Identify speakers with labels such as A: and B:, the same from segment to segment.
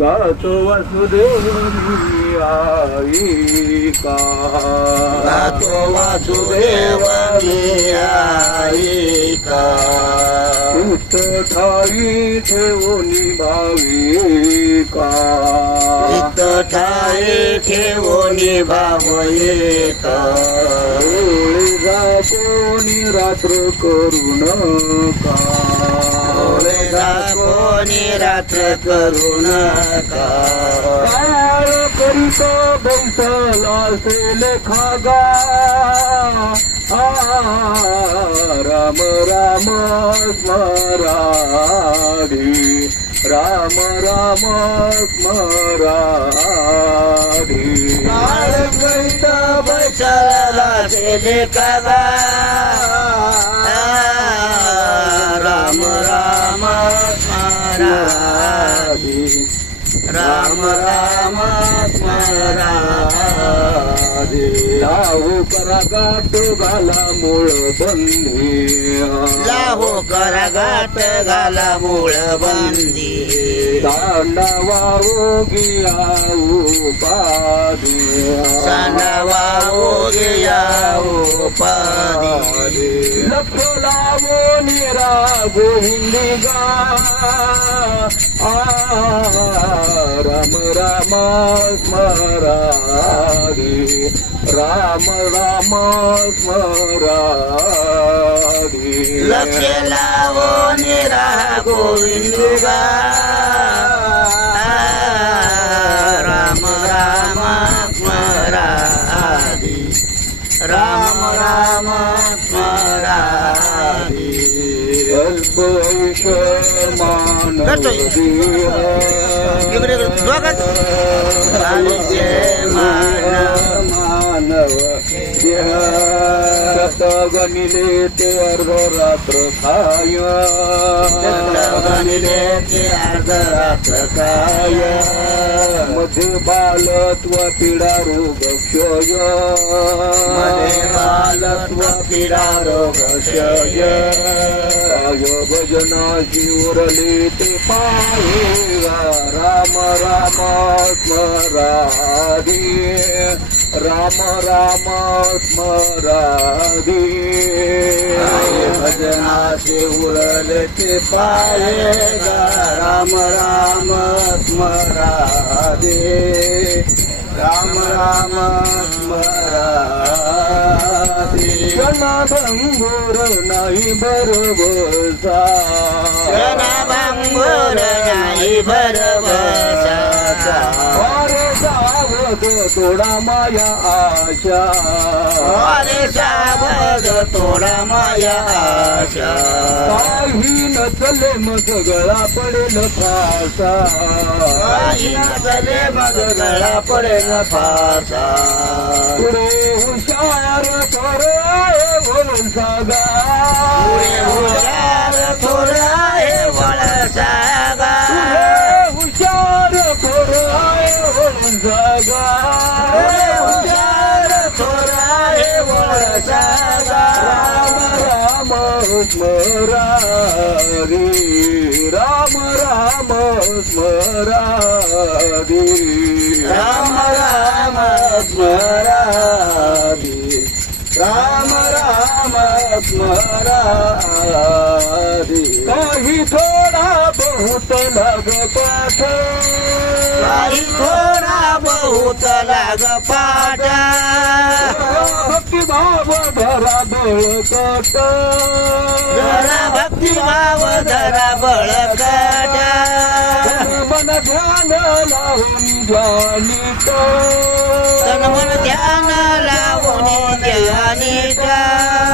A: गातो वासुदेवी आई का?
B: गातो वासुदेव मी ऐका
A: चित्त ठाई ठेवून भाविका
B: चित्त ठाई ठेवून भाव येका
A: कोणी रात्र करू नका
B: कोणी रात्र करू नका
A: करीत बैसला असेल खागा राम राम स्मराधी. राम राम स्मराधी.
B: काळ कैत बैसला तेले कागा राम राम
A: लाहू करा गाठ घाला मूळ बंधी
B: लाहो करा गाठ घाला मूळ बंदी
A: दांडावारोगी उपाधी
B: सांडावा ओगिया उपाधी
A: लक्ष लावो निरा गोविंदी गा आ, राम राम स्मराधी राम राम स्मराधी
B: लक्ष लावो निरा गोविंदगा राम राम स्मराधी राम राम स्मराधी
A: अल्प मान
B: करतोय. इकडे इकडे
A: गणिले ते अर्ध रात्र खाय
B: गणिले ते अर्ध रात्र
A: काय मध्ये बालत्व पीडा रोग
B: क्षयमध्ये बालत्व पीडा रोग क्षय.
A: आय भजनाशी उरले ते पाय राम राम स्मराधी राम राम स्मराधी
B: भजनाचे उरले ते पाये राम राम स्मरादे राम राम स्मरादे
A: जनाभंगुर नाही बरोबसा
B: जनाभंगुर नाही बरबसाचा
A: अरे सावध थोडा माया आशा.
B: अरे सावध तोडा माया आशा.
A: काही नसले मग गळा पडेल फासा.
B: काही नसले मग गळा पडेल फासा.
A: पुढे हुशार करे बोलून सागा.
B: पुढे हुशार थोडा हे वळ
A: बोलून सागा
B: पुढे हुशार थोडा हे वळ सागा
A: राम राम स्मरारी काही थोडा बहुत लाग पाठ.
B: काही थोडा बहुत लाग पाटा
A: भक्ती भाव धरा बळकट.
B: जरा भक्तिभाव जरा बळकटा.
A: मन ध्यान लावून ध्यानित.
B: तन मन ध्यान लावून ध्यानिता.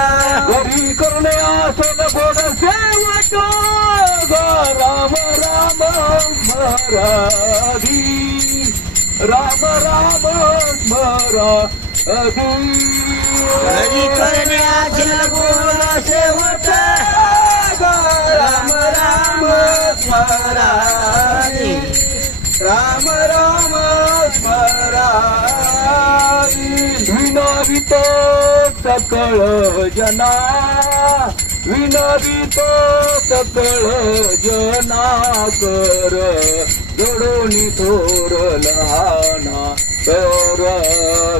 A: राम राम राम स्मराधी
B: करण्याचे बोल शेवट राम राम स्मरानी
A: राम राम स्मराधी भिनावित सकळ जना. विनवित सकळ जना कर जोडोनी थोर लहाना कर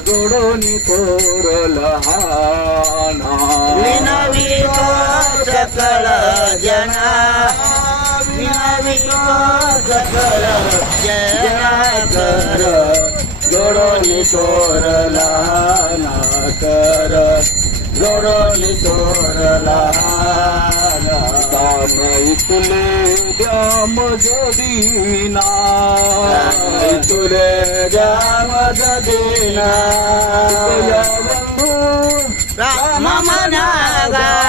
A: जोडोनी थोर लहाना.
B: विनवित सकळ जना विनवितो सकळ जना कर
A: जोडोनी थोर लहाना कर जोडोनी लहाना दान इथले द्याम जदीना इथले द्याम जदीना
B: राम मनागा.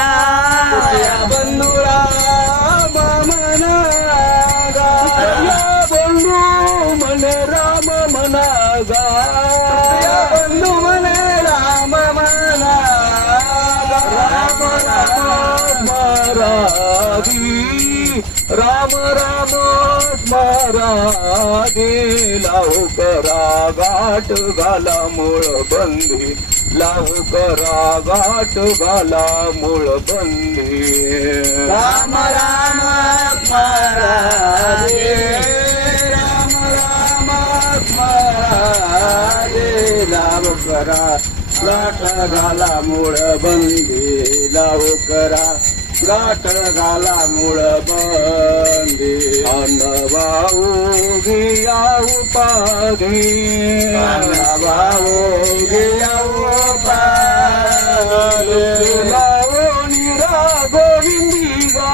A: राम राम राम स्मरावी लावू करा गाठ घाला मूळ बंदी लावू करा गाठ घाला मूळ बंदी.
B: राम राम स्मरावे
A: राम राम स्मरावे लावू करा गाठ घाला मूळ बंदी लावू करा गाठ घाला मूळ बंदी अनवाऊ घिया उपाधी अनवाऊ घिया उपाधी लावो निरा गोविंदिगा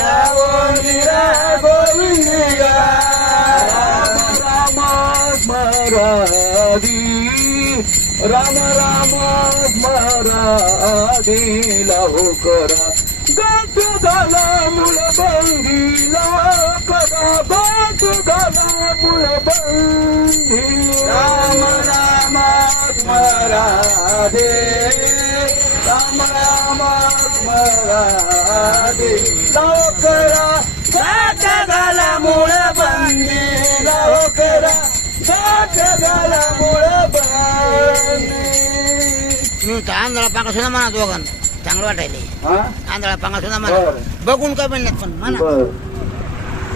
A: लावो निरा गोविंदी गा राम राम स्मरण स्मरादी राम राम स्मरादी लावो करा. गाठ घाला मुळ बंदीला करा. गाठ घाला मुळ बंदी राम राम स्मरादे राम राम स्मरादे लावो करा. गाठ घाला मुळ बंदी लावो करा गाठ घाला
B: आंधळा पांगा सुद्धा म्हणा दोघांना. चांगलं वाटायले आंधळा पांगा सुद्धा म्हणा. बघून काय म्हणण्यात पण म्हणा.